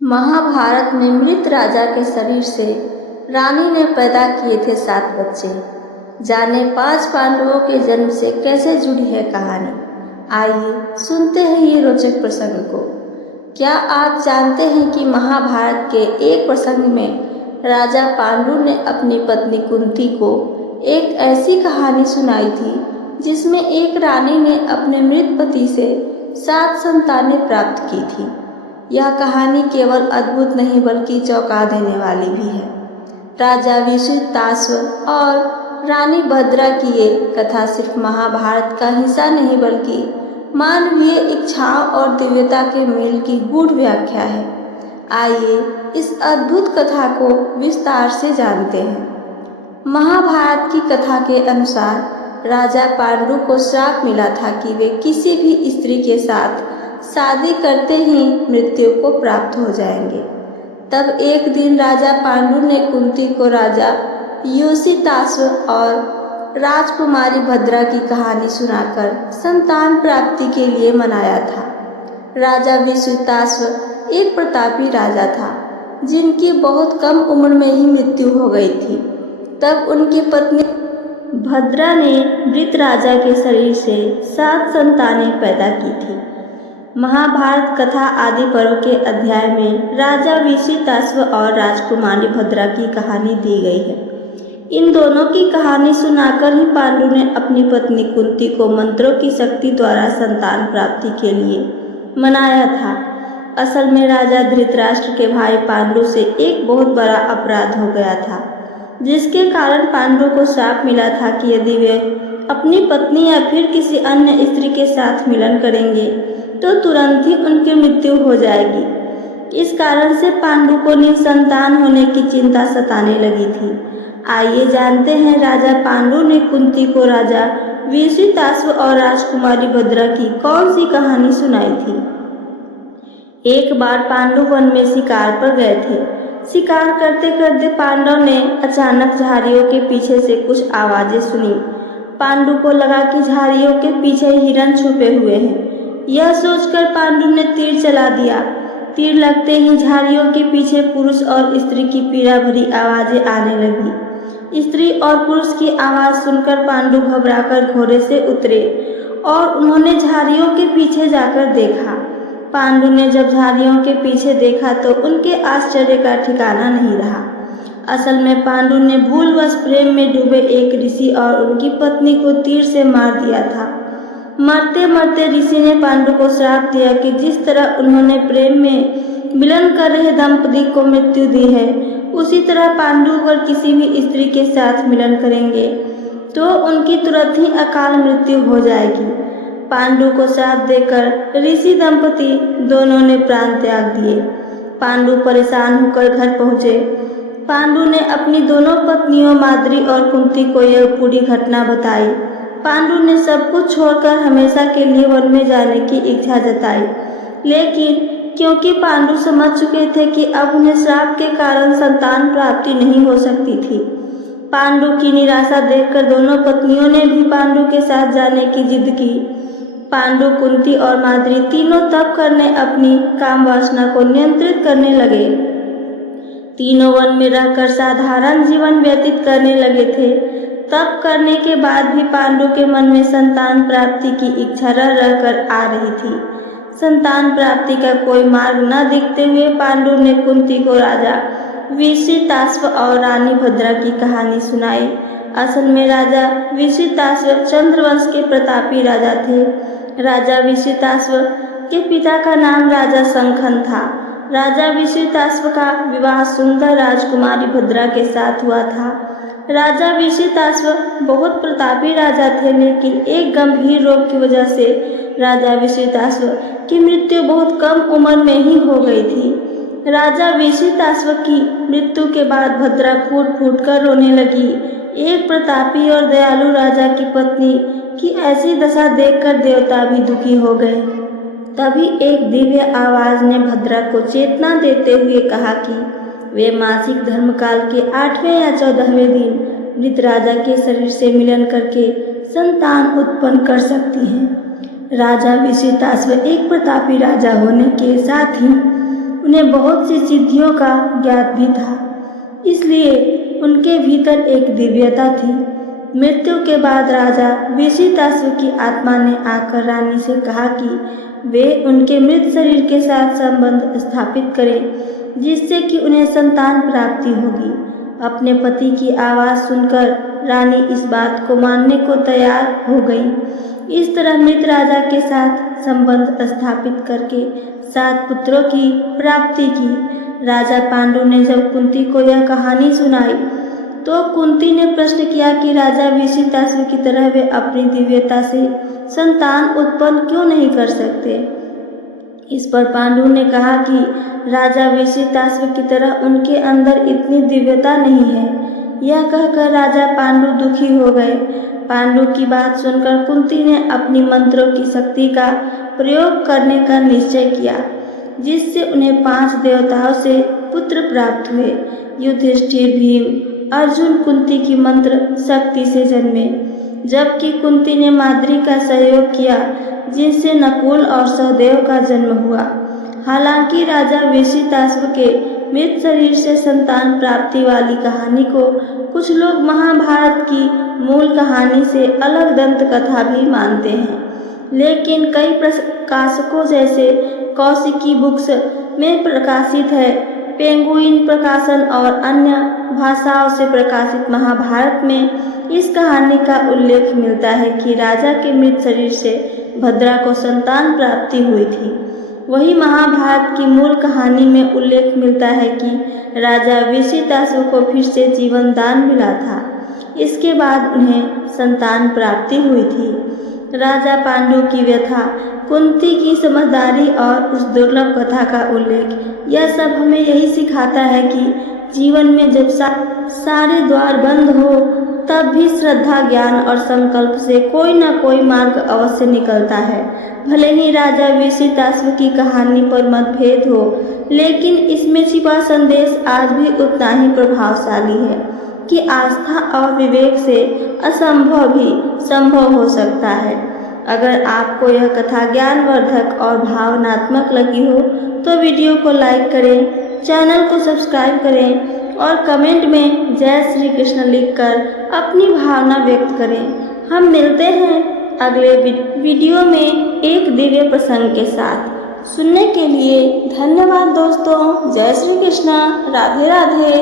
महाभारत में मृत राजा के शरीर से रानी ने पैदा किए थे 7 बच्चे। जाने 5 पांडवों के जन्म से कैसे जुड़ी है कहानी। आइए सुनते हैं ये रोचक प्रसंग को। क्या आप जानते हैं कि महाभारत के एक प्रसंग में राजा पांडु ने अपनी पत्नी कुंती को एक ऐसी कहानी सुनाई थी जिसमें एक रानी ने अपने मृत पति से 7 संतानें प्राप्त की थी। यह कहानी केवल अद्भुत नहीं बल्कि चौंका देने वाली भी है। राजा विश्वामित्र और रानी भद्रा की ये कथा सिर्फ महाभारत का हिस्सा नहीं बल्कि मानवीय इच्छाओं और दिव्यता के मेल की गूढ़ व्याख्या है। आइए इस अद्भुत कथा को विस्तार से जानते हैं। महाभारत की कथा के अनुसार राजा पांडु को श्राप मिला था कि वे किसी भी स्त्री के साथ शादी करते ही मृत्यु को प्राप्त हो जाएंगे। तब एक दिन राजा पांडु ने कुंती को राजा युधिष्ठिर और राजकुमारी भद्रा की कहानी सुनाकर संतान प्राप्ति के लिए मनाया था। राजा विश्वामित्र एक प्रतापी राजा था जिनकी बहुत कम उम्र में ही मृत्यु हो गई थी। तब उनकी पत्नी भद्रा ने मृत राजा के शरीर से 7 संतानें पैदा की थी। महाभारत कथा आदि पर्व के अध्याय में राजा विश्वामित्र और राजकुमारी भद्रा की कहानी दी गई है। इन दोनों की कहानी सुनाकर ही पांडु ने अपनी पत्नी कुंती को मंत्रों की शक्ति द्वारा संतान प्राप्ति के लिए मनाया था। असल में राजा धृतराष्ट्र के भाई पांडु से एक बहुत बड़ा अपराध हो गया था, जिसके कारण पांडु को श्राप मिला था कि यदि वे अपनी पत्नी या फिर किसी अन्य स्त्री के साथ मिलन करेंगे तो तुरंत ही उनकी मृत्यु हो जाएगी। इस कारण से पांडु को निसंतान होने की चिंता सताने लगी थी। आइए जानते हैं राजा पांडु ने कुंती को राजा विश्वामित्र और राजकुमारी भद्रा की कौन सी कहानी सुनाई थी। एक बार पांडु वन में शिकार पर गए थे। शिकार करते करते पांडव ने अचानक झाड़ियों के पीछे से कुछ आवाजें सुनी। पांडु को लगा कि झाड़ियों के पीछे हिरण छुपे हुए हैं। यह सोचकर पांडु ने तीर चला दिया। तीर लगते ही झाड़ियों के पीछे पुरुष और स्त्री की पीड़ा भरी आवाजें आने लगी। स्त्री और पुरुष की आवाज सुनकर पांडु घबराकर घोड़े से उतरे और उन्होंने झाड़ियों के पीछे जाकर देखा। पांडु ने जब झाड़ियों के पीछे देखा तो उनके आश्चर्य का ठिकाना नहीं रहा। असल में पांडु ने भूलवश प्रेम में डूबे एक ऋषि और उनकी पत्नी को तीर से मार दिया था। मरते मरते ऋषि ने पांडु को श्राप दिया कि जिस तरह उन्होंने प्रेम में मिलन कर रहे दंपति को मृत्यु दी है, उसी तरह पांडु अगर किसी भी स्त्री के साथ मिलन करेंगे तो उनकी तुरंत ही अकाल मृत्यु हो जाएगी। पांडु को श्राप देकर ऋषि दंपति दोनों ने प्राण त्याग दिए। पांडु परेशान होकर घर पहुँचे। पांडु ने अपनी दोनों पत्नियों माद्री और कुंती को यह पूरी घटना बताई। पांडु ने सब कुछ छोड़कर हमेशा के लिए वन में जाने की इच्छा जताई, लेकिन क्योंकि पांडु समझ चुके थे कि अब उन्हें श्राप के कारण संतान प्राप्ति नहीं हो सकती थी। पांडु की निराशा देखकर दोनों पत्नियों ने भी पांडु के साथ जाने की जिद की। पांडु, कुंती और माद्री तीनों तप करने अपनी काम वासना को नियंत्रित करने लगे। तीनों वन में रहकर साधारण जीवन व्यतीत करने लगे थे। तप करने के बाद भी पांडु के मन में संतान प्राप्ति की इच्छा रह रहकर आ रही थी। संतान प्राप्ति का कोई मार्ग न दिखते हुए पांडु ने कुंती को राजा विश्वामित्र और रानी भद्रा की कहानी सुनाई। असल में राजा विश्वामित्र चंद्रवंश के प्रतापी राजा थे। राजा विश्वामित्र के पिता का नाम राजा शंखन था। राजा विश्वामित्र का विवाह सुंदर राजकुमारी भद्रा के साथ हुआ था। राजा विश्वामित्र बहुत प्रतापी राजा थे, लेकिन एक गंभीर रोग की वजह से राजा विश्वामित्र की मृत्यु बहुत कम उम्र में ही हो गई थी। राजा विश्वामित्र की मृत्यु के बाद भद्रा फूट फूट कर रोने लगी। एक प्रतापी और दयालु राजा की पत्नी की ऐसी दशा देखकर देवता भी दुखी हो गए। तभी एक दिव्य आवाज ने भद्रा को चेतना देते हुए कहा कि वे मासिक धर्मकाल के 8वें या 14वें दिन मृत राजा के शरीर से मिलन करके संतान उत्पन्न कर सकती हैं। राजा विश्वामित्र एक प्रतापी राजा होने के साथ ही उन्हें बहुत सी सिद्धियों का ज्ञात भी था, इसलिए उनके भीतर एक दिव्यता थी। मृत्यु के बाद राजा विशितासु की आत्मा ने आकर रानी से कहा कि वे उनके मृत शरीर के साथ संबंध स्थापित करें, जिससे कि उन्हें संतान प्राप्ति होगी। अपने पति की आवाज़ सुनकर रानी इस बात को मानने को तैयार हो गई। इस तरह मृत राजा के साथ संबंध स्थापित करके 7 पुत्रों की प्राप्ति की। राजा पांडु ने जब कुंती को यह कहानी सुनाई तो कुंती ने प्रश्न किया कि राजा विशितासु की तरह वे अपनी दिव्यता से संतान उत्पन्न क्यों नहीं कर सकते। इस पर पांडु ने कहा कि राजा विशितासु की तरह उनके अंदर इतनी दिव्यता नहीं है। यह कहकर राजा पांडु दुखी हो गए। पांडु की बात सुनकर कुंती ने अपनी मंत्रों की शक्ति का प्रयोग करने का निश्चय किया, जिससे उन्हें 5 देवताओं से पुत्र प्राप्त हुए। युधिष्ठिर, भीम, अर्जुन कुंती की मंत्र शक्ति से जन्मे, जबकि कुंती ने माद्री का सहयोग किया, जिससे नकुल और सहदेव का जन्म हुआ। हालांकि राजा विशितासु के मृत शरीर से संतान प्राप्ति वाली कहानी को कुछ लोग महाभारत की मूल कहानी से अलग दंत कथा भी मानते हैं, लेकिन कई प्रकाशकों जैसे कौशिकी बुक्स में प्रकाशित है, पेंगुइन प्रकाशन और अन्य भाषाओं से प्रकाशित महाभारत में इस कहानी का उल्लेख मिलता है कि राजा के मृत शरीर से भद्रा को संतान प्राप्ति हुई थी। वही महाभारत की मूल कहानी में उल्लेख मिलता है कि राजा विशितासु को फिर से जीवन दान मिला था। इसके बाद उन्हें संतान प्राप्ति हुई थी। राजा पांडु की व्यथा, कुंती की समझदारी और उस दुर्लभ कथा का उल्लेख, यह सब हमें यही सिखाता है कि जीवन में जब सारे द्वार बंद हो तब भी श्रद्धा, ज्ञान और संकल्प से कोई न कोई मार्ग अवश्य निकलता है। भले ही राजा विशितासु की कहानी पर मतभेद हो, लेकिन इसमें छिपा संदेश आज भी उतना ही प्रभावशाली है कि आस्था और विवेक से असंभव भी संभव हो सकता है। अगर आपको यह कथा ज्ञानवर्धक और भावनात्मक लगी हो तो वीडियो को लाइक करें, चैनल को सब्सक्राइब करें और कमेंट में जय श्री कृष्ण लिखकर अपनी भावना व्यक्त करें। हम मिलते हैं अगले वीडियो में एक दिव्य प्रसंग के साथ। सुनने के लिए धन्यवाद दोस्तों। जय श्री कृष्ण। राधे राधे।